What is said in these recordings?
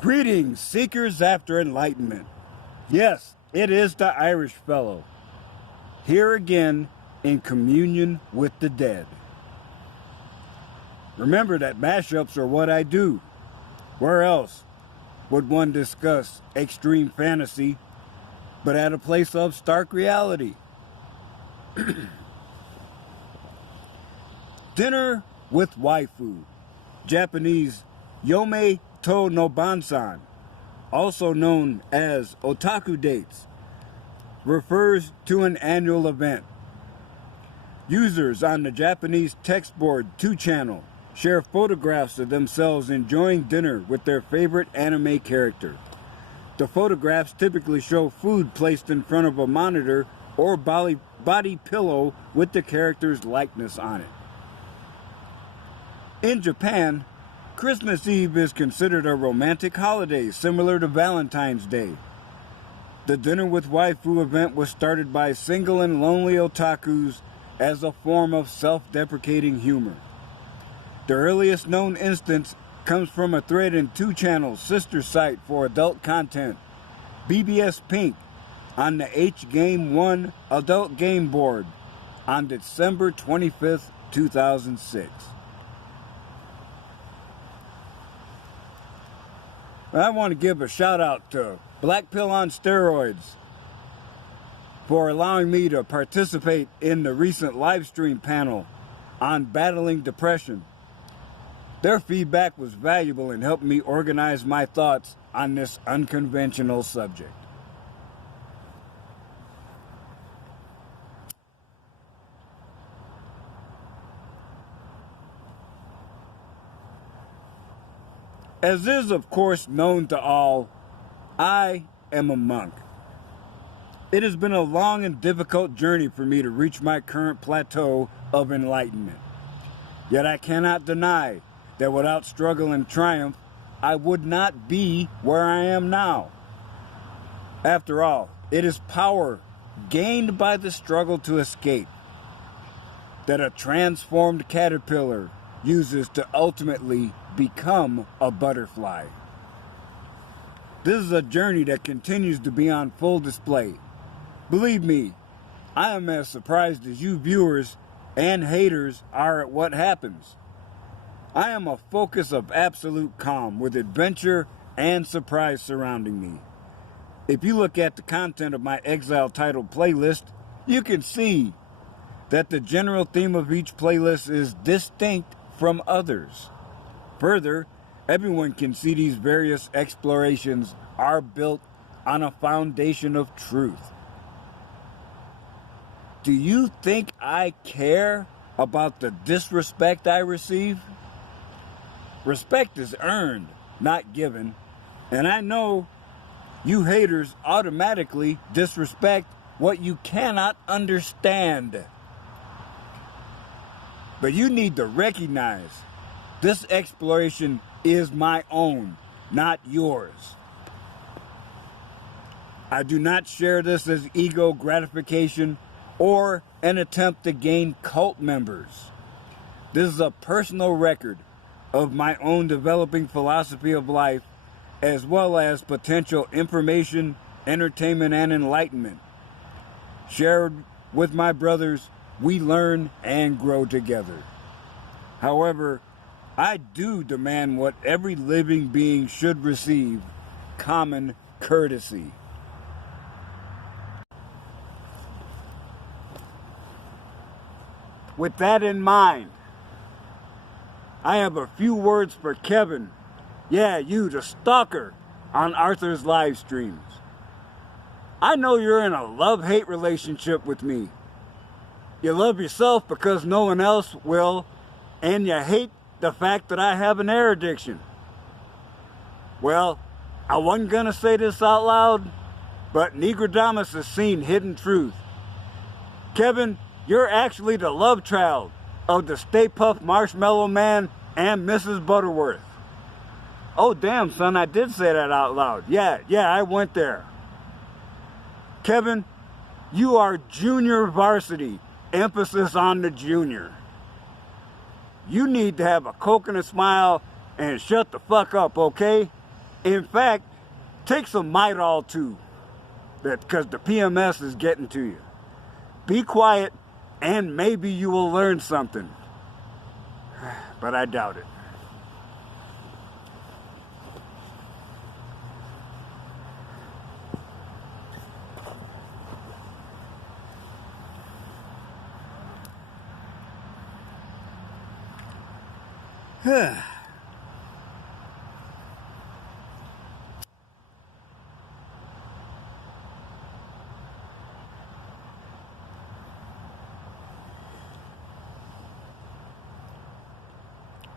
Greetings, seekers after enlightenment. Yes, it is the Irish fellow, here again in communion with the dead. Remember that mashups are what I do. Where else would one discuss extreme fantasy but at a place of stark reality? Dinner with waifu, Japanese Yome no Bansan, also known as otaku dates, refers to an annual event. Users on the Japanese Textboard 2 channel share photographs of themselves enjoying dinner with their favorite anime character. The photographs typically show food placed in front of a monitor or body pillow with the character's likeness on it. In Japan, Christmas Eve is considered a romantic holiday similar to Valentine's Day. The Dinner with Waifu event was started by single and lonely otakus as a form of self-deprecating humor. The earliest known instance comes from a thread in 2 channels sister site for adult content, BBS Pink, on the H-Game1 adult game board on December 25th, 2006. I want to give a shout out to Black Pill on Steroids for allowing me to participate in the recent live stream panel on battling depression. Their feedback was valuable in helping me organize my thoughts on this unconventional subject. As is, of course, known to all, I am a monk. It has been a long and difficult journey for me to reach my current plateau of enlightenment. Yet I cannot deny that without struggle and triumph, I would not be where I am now. After all, it is power gained by the struggle to escape that a transformed caterpillar uses to ultimately become a butterfly. This is a journey that continues to be on full display. Believe me, I am as surprised as you viewers and haters are at what happens. I am a focus of absolute calm with adventure and surprise surrounding me. If you look at the content of my Exile titled playlist, you can see that the general theme of each playlist is distinct from others. Further, everyone can see these various explorations are built on a foundation of truth. Do you think I care about the disrespect I receive? Respect is earned, not given, and I know you haters automatically disrespect what you cannot understand. But you need to recognize this exploration is my own, not yours. I do not share this as ego gratification or an attempt to gain cult members. This is a personal record of my own developing philosophy of life, as well as potential information, entertainment, and enlightenment. Shared with my brothers, we learn and grow together. However, I do demand what every living being should receive: common courtesy. With that in mind, I have a few words for Kevin. Yeah, you, the stalker on Arthur's live streams. I know you're in a love-hate relationship with me. You love yourself because no one else will, and you hate the fact that I have an air addiction. Well, I wasn't gonna say this out loud, but Negrodamus has seen hidden truth. Kevin, you're actually the love child of the Stay Puft Marshmallow Man and Mrs. Butterworth. Oh damn, son, I did say that out loud. Yeah, I went there. Kevin, you are junior varsity, emphasis on the junior. You need to have a coconut smile and shut the fuck up, okay? In fact, take some Midol too, because the PMS is getting to you. Be quiet, and maybe you will learn something. But I doubt it.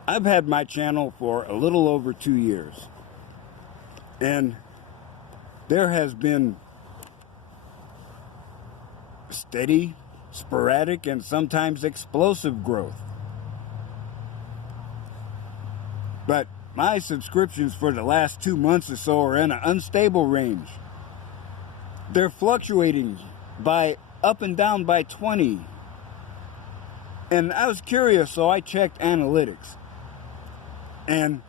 I've had my channel for a little over 2 years, and there has been steady, sporadic, and sometimes explosive growth. But my subscriptions for the last 2 months or so are in an unstable range. They're fluctuating by up and down by 20. And I was curious, so I checked analytics. And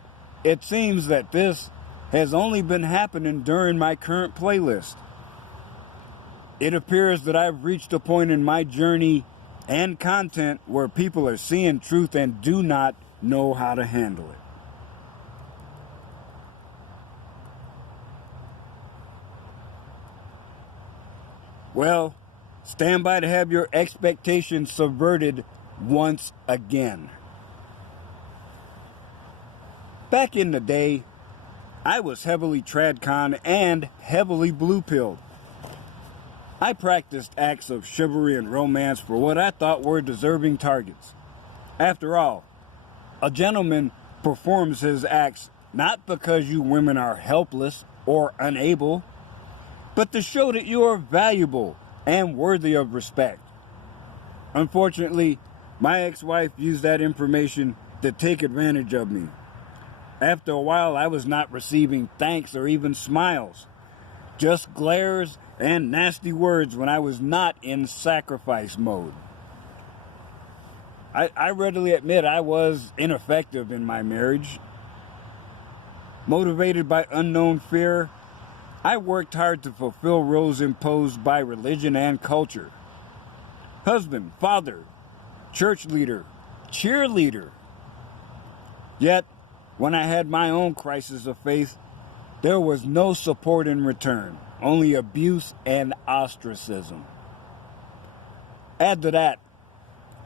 it seems that this has only been happening during my current playlist. It appears that I've reached a point in my journey and content where people are seeing truth and do not know how to handle it. Well, stand by to have your expectations subverted once again. Back in the day, I was heavily tradcon and heavily blue-pilled. I practiced acts of chivalry and romance for what I thought were deserving targets. After all, a gentleman performs his acts not because you women are helpless or unable, but to show that you are valuable and worthy of respect. Unfortunately, my ex-wife used that information to take advantage of me. After a while, I was not receiving thanks or even smiles, just glares and nasty words when I was not in sacrifice mode. I readily admit I was ineffective in my marriage. Motivated by unknown fear, I worked hard to fulfill roles imposed by religion and culture. Husband, father, church leader, cheerleader. Yet, when I had my own crisis of faith, there was no support in return, only abuse and ostracism. Add to that,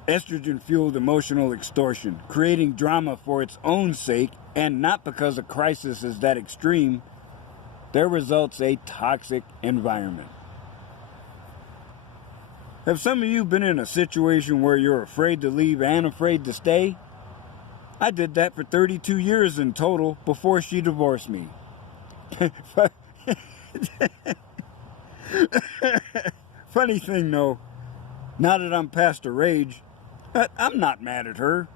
estrogen-fueled emotional extortion, creating drama for its own sake and not because a crisis is that extreme, there results a toxic environment. Have some of you been in a situation where you're afraid to leave and afraid to stay? I did that for 32 years in total before she divorced me. Funny thing though, now that I'm past her age, I'm not mad at her.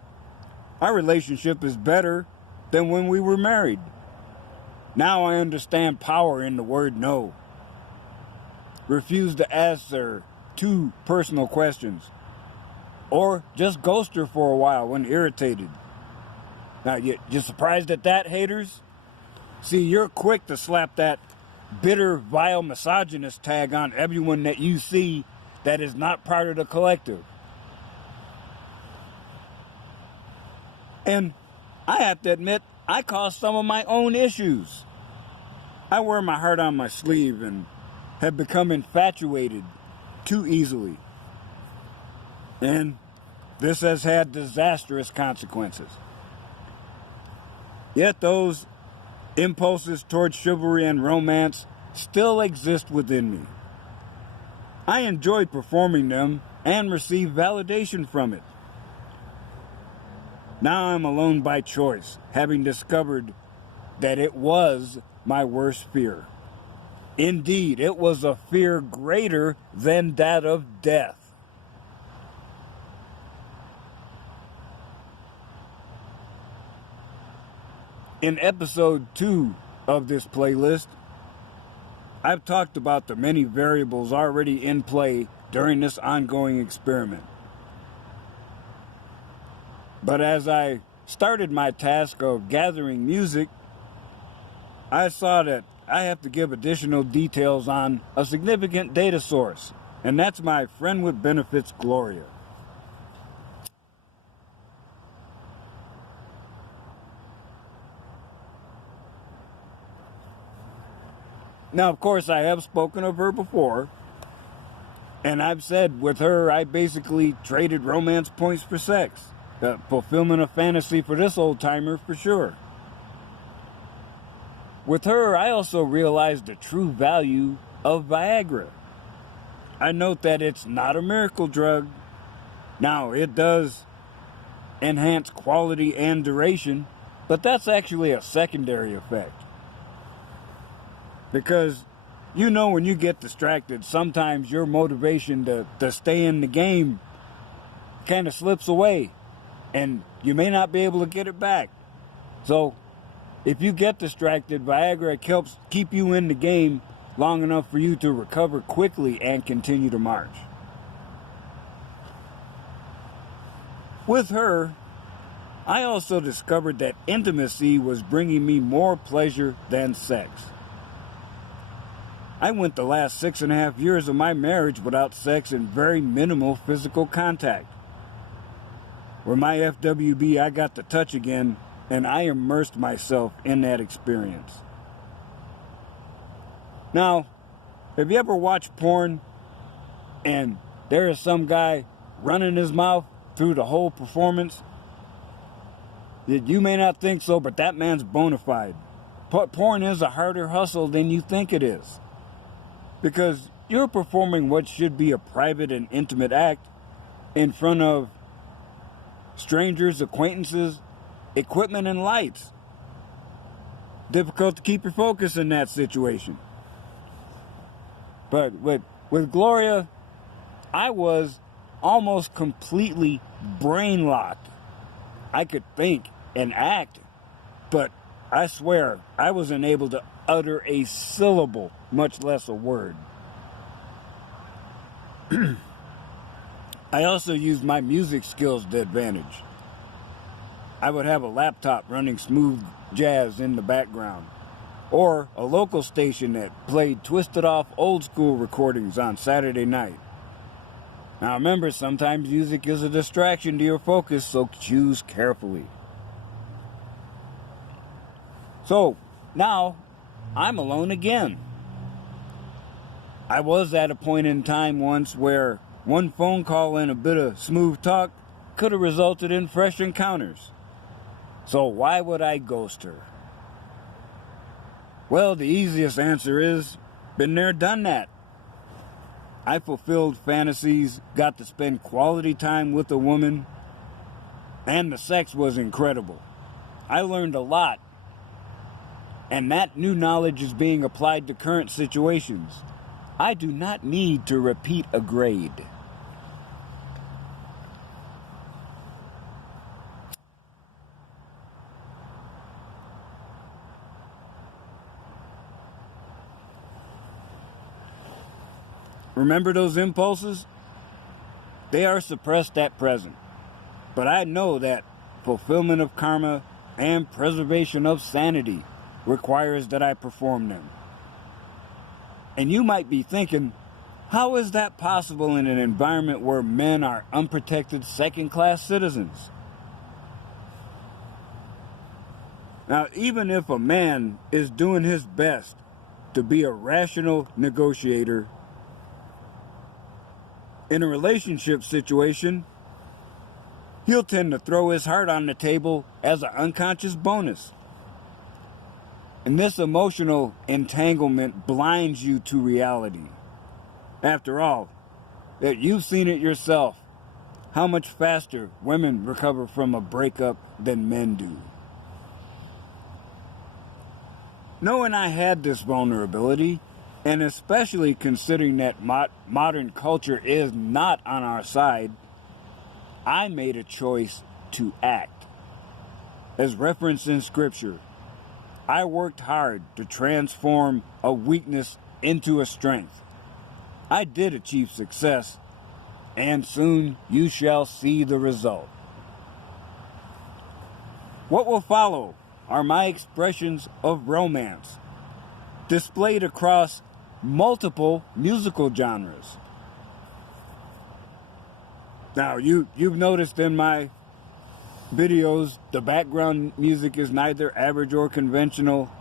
Our relationship is better than when we were married. Now I understand power in the word no. Refuse to ask her too personal questions. Or just ghost her for a while when irritated. Now, you surprised at that, haters? See, you're quick to slap that bitter, vile misogynist tag on everyone that you see that is not part of the collective. And I have to admit, I caused some of my own issues. I wear my heart on my sleeve and have become infatuated too easily. And this has had disastrous consequences. Yet those impulses towards chivalry and romance still exist within me. I enjoy performing them and receive validation from it. Now I'm alone by choice, having discovered that it was my worst fear. Indeed, it was a fear greater than that of death. In episode 2 of this playlist, I've talked about the many variables already in play during this ongoing experiment. But as I started my task of gathering music, I saw that I have to give additional details on a significant data source, and that's my friend with benefits, Gloria. Now, of course, I have spoken of her before, and I've said with her, I basically traded romance points for sex. Fulfillment of fantasy for this old timer for sure. With her, I also realized the true value of Viagra. I note that it's not a miracle drug. Now, it does enhance quality and duration, but that's actually a secondary effect. Because, you know, when you get distracted, sometimes your motivation to stay in the game kind of slips away, and you may not be able to get it back. So, if you get distracted, Viagra helps keep you in the game long enough for you to recover quickly and continue to march. With her, I also discovered that intimacy was bringing me more pleasure than sex. I went the last 6.5 years of my marriage without sex and very minimal physical contact. Where my FWB, I got to touch again, and I immersed myself in that experience. Now, have you ever watched porn and there is some guy running his mouth through the whole performance? You may not think so, but that man's bona fide. Porn is a harder hustle than you think it is. Because you're performing what should be a private and intimate act in front of strangers, acquaintances, equipment, and lights. Difficult to keep your focus in that situation. But with Gloria, I was almost completely brain locked. I could think and act, but I swear I wasn't able to utter a syllable, much less a word. I also used my music skills to advantage. I would have a laptop running smooth jazz in the background, or a local station that played twisted off old school recordings on Saturday night. Now remember, sometimes music is a distraction to your focus, so choose carefully. So now I'm alone again. I was at a point in time once where one phone call and a bit of smooth talk could have resulted in fresh encounters. So why would I ghost her? Well, the easiest answer is, been there, done that. I fulfilled fantasies, got to spend quality time with a woman, and the sex was incredible. I learned a lot, and that new knowledge is being applied to current situations. I do not need to repeat a grade. Remember those impulses? They are suppressed at present. But I know that fulfillment of karma and preservation of sanity requires that I perform them. And you might be thinking, how is that possible in an environment where men are unprotected second-class citizens? Now, even if a man is doing his best to be a rational negotiator, in a relationship situation, he'll tend to throw his heart on the table as an unconscious bonus. And this emotional entanglement blinds you to reality. After all, that you've seen it yourself, how much faster women recover from a breakup than men do. Knowing I had this vulnerability, and especially considering that modern culture is not on our side, I made a choice to act. As referenced in Scripture, I worked hard to transform a weakness into a strength. I did achieve success, and soon you shall see the result. What will follow are my expressions of romance, displayed across multiple musical genres. Now, you've noticed in my videos, the background music is neither average or conventional,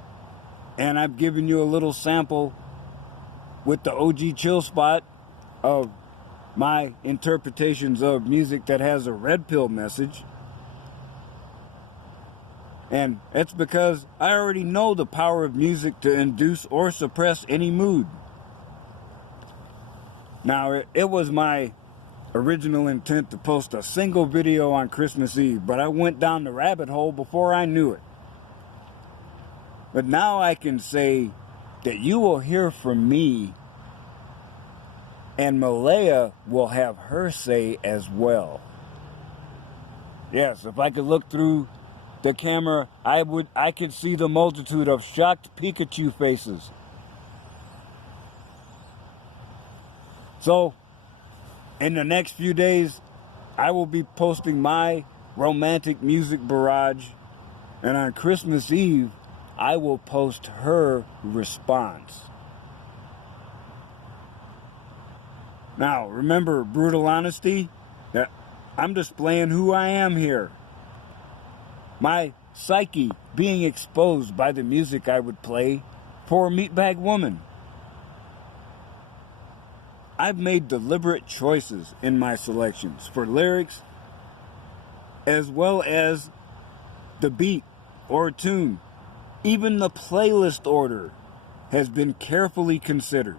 and I've given you a little sample with the OG chill spot of my interpretations of music that has a red pill message. And it's because I already know the power of music to induce or suppress any mood. Now, it was my original intent to post a single video on Christmas Eve, but I went down the rabbit hole before I knew it. But now I can say that you will hear from me, and MaLeaa will have her say as well. Yes, if I could look through the camera, I could see the multitude of shocked Pikachu faces. So, in the next few days, I will be posting my romantic music barrage, and on Christmas Eve, I will post her response. Now, remember, brutal honesty, that I'm displaying who I am here. My psyche being exposed by the music I would play for a meatbag woman. I've made deliberate choices in my selections for lyrics, as well as the beat or tune. Even the playlist order has been carefully considered.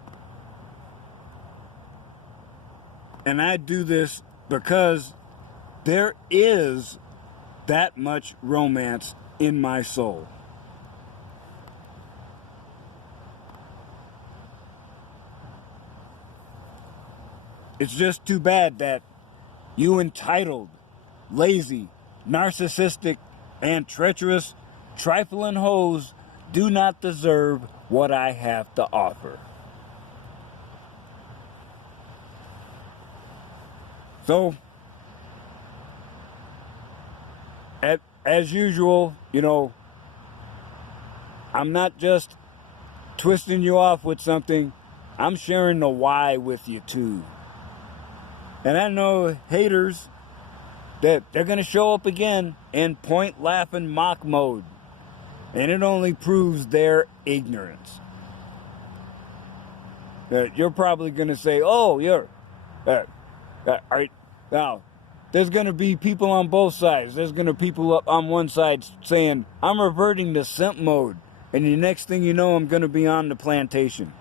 And I do this because there is that much romance in my soul. It's just too bad that you entitled, lazy, narcissistic, and treacherous, trifling hoes do not deserve what I have to offer. So, as usual, I'm not just twisting you off with something, I'm sharing the why with you too. And I know haters, that they're going to show up again in point, laugh, and mock mode. And it only proves their ignorance. You're probably going to say, oh, now, there's going to be people on both sides. There's going to be people up on one side saying, I'm reverting to simp mode. And the next thing you know, I'm going to be on the plantation.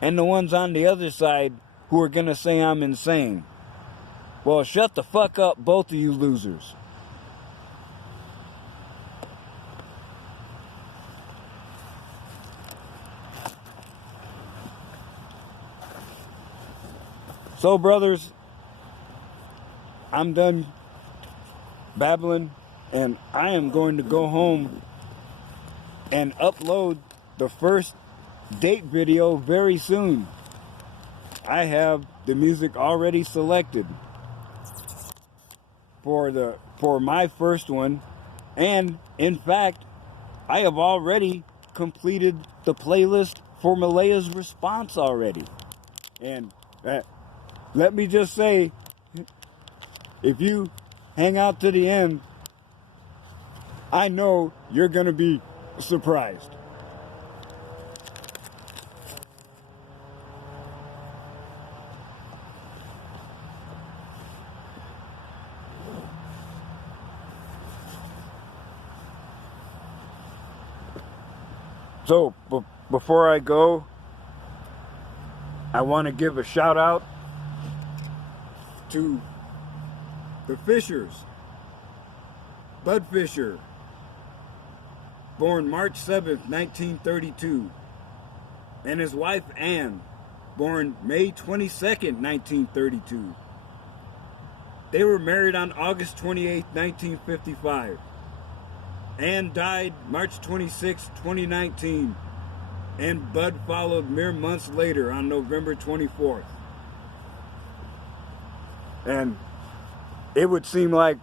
And the ones on the other side who are going to say I'm insane. Well, shut the fuck up, both of you losers. So, brothers, I'm done babbling, and I am going to go home and upload the first date video very soon. I have the music already selected for my first one, and in fact, I have already completed the playlist for MaLeaa's response already. And let me just say, if you hang out to the end, I know you're going to be surprised. So, before I go, I want to give a shout out to the Fishers. Bud Fisher, born March 7th, 1932, and his wife Ann, born May 22nd, 1932. They were married on August 28th, 1955. Ann died March 26, 2019, and Bud followed mere months later on November 24th. And it would seem like,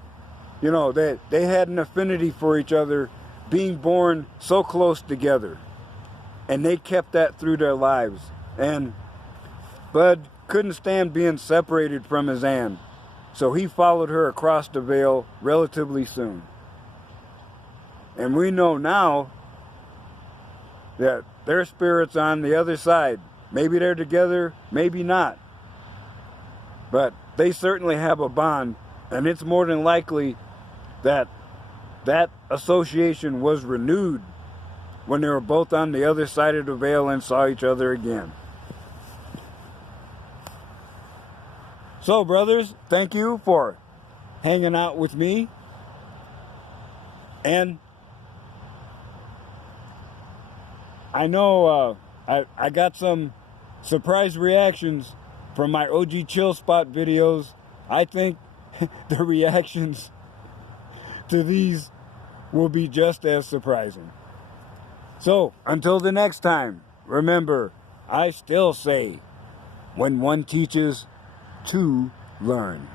that they had an affinity for each other, being born so close together. And they kept that through their lives. And Bud couldn't stand being separated from his Anne, so he followed her across the veil relatively soon. And we know now that their spirit's on the other side. Maybe they're together, maybe not. But they certainly have a bond, and it's more than likely that that association was renewed when they were both on the other side of the veil and saw each other again. So, brothers, thank you for hanging out with me. And I know I got some surprise reactions from my OG Chill Spot videos. I think the reactions to these will be just as surprising. So, until the next time, remember, I still say, when one teaches, two learn.